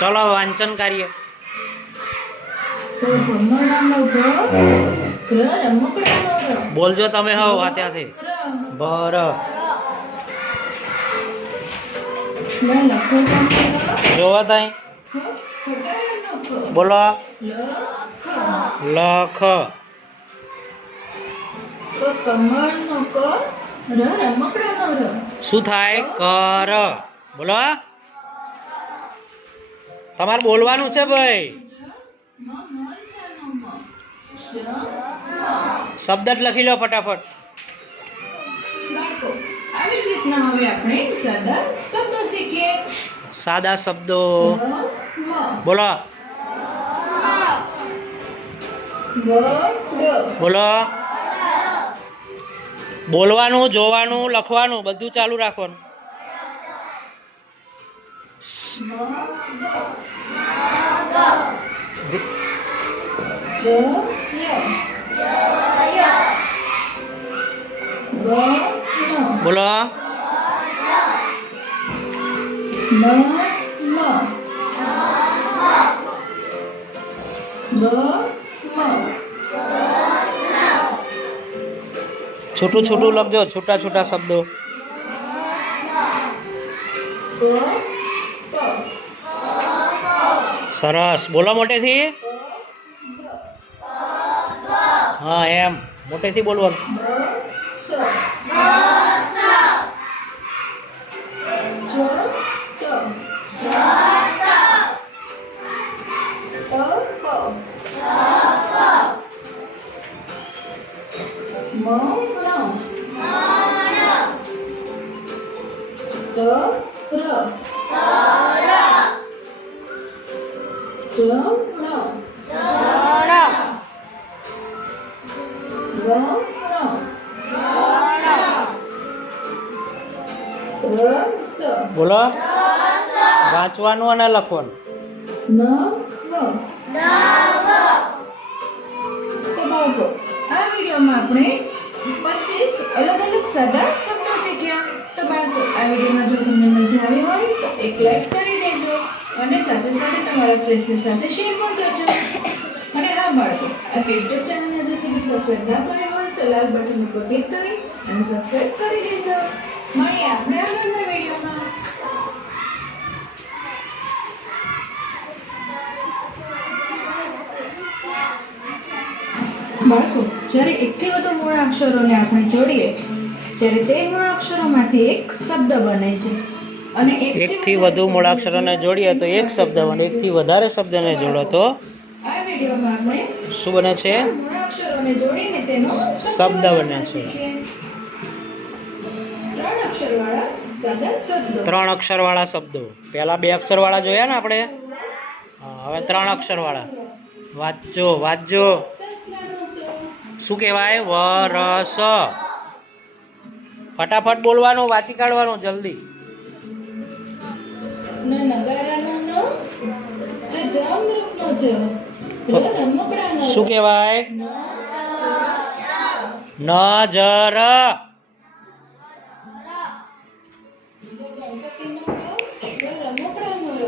चलो वांचन कार्य बोलजो तमे हो हाथे हाथे बर जोवा ताई बोलो लख शू थाय कर बोलो तमारे बोलवानुं छे भाई शब्द ज लखी लो फटाफट सादा शब्दों बोलो बोलो बोलवानुं जोवानुं लखवानुं बधुं चालू राखवानुं बोलो छोटू छोटू लखजो छोटा छोटा शब्दों सरस बोलो मोटे थी हाँ एम मोटे थी बोलवा बोलो वांचवानुं अने लखवानुं आ वीडियो में आपणे 25 अलग अलग सादा शब्दों सीख्या। तो बाळको आ वीडियो में जो तमने मजा आई होय तो एक लाइक करी देजो અને સાથે સાથે તમારા ફ્રેન્ડ્સની સાથે શેર પણ કરજો અને હા બાળકો આ પેસ્ટેપ ચેનલને હજુ સુધી સબસ્ક્રાઇબ ના કરી હોય તો લાલ બટન ઉપર ક્લિક કરી અને સબસ્ક્રાઇબ કરી દેજો મળીએ આપણે આગળના વિડિયોમાં बाळको જ્યારે એકથી વધુ મૂળાક્ષરોને આપણે જોડીએ ત્યારે તે મૂળાક્ષરોમાંથી એક શબ્દ બને છે અને એકથી વધુ મૂળાક્ષરોને જોડીએ તો એક શબ્દ બને એકથી વધારે શબ્દને જોડો તો આ વિડિયોમાં આપણે શું બને છે મૂળાક્ષરોને જોડીને તેનો શબ્દ બને છે ત્રણ અક્ષરવાળા સાદા શબ્દો ત્રણ અક્ષરવાળા શબ્દો પહેલા બે અક્ષરવાળા જોયા ને આપણે હવે ત્રણ અક્ષરવાળા વાંચજો વાંચજો શું કહેવાય વરસ ફટાફટ બોલવાનું વાંચી કાઢવાનું જલ્દી ન નગારાનો ન જ જામરૂપનો જ ર રમકડાનો શું કહેવાય નજર ગણપતિનો ર રમકડાનો ર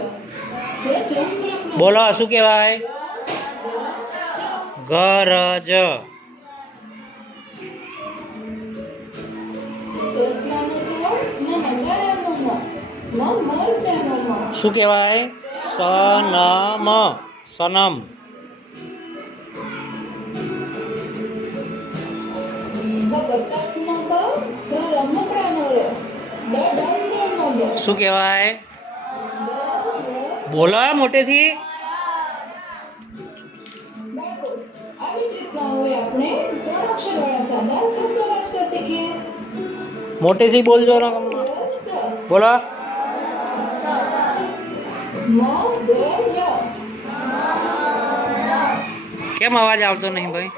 જ જામરૂપનો બોલો શું કહેવાય ગરજ સસલાનો સ ન નગારાનો ન મ મરચાનો મ શું કહેવાય સનમ સનમ બતકનો બ ર રમકડાનો ર ડ ડમરૂનો ડ શું કહેવાય બોલો મોટેથી બાળકો આવી જ રીતના હવે આપણે ત્રણ અક્ષરવાળા સાદા શબ્દો વાંચતા શીખીએ મોટેથી બોલજો ને સ બોલો મગર કેમ અવાજ આવતો નહીં ભાઈ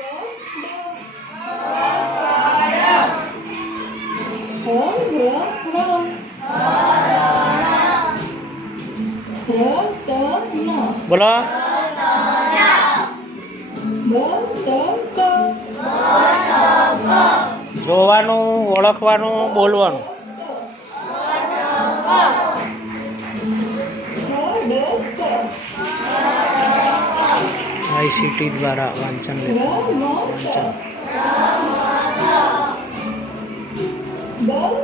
બોલો જોવાનું ઓળખવાનું બોલવાનું આઈસીટી દ્વારા વાંચન લેખન વાંચન. ગ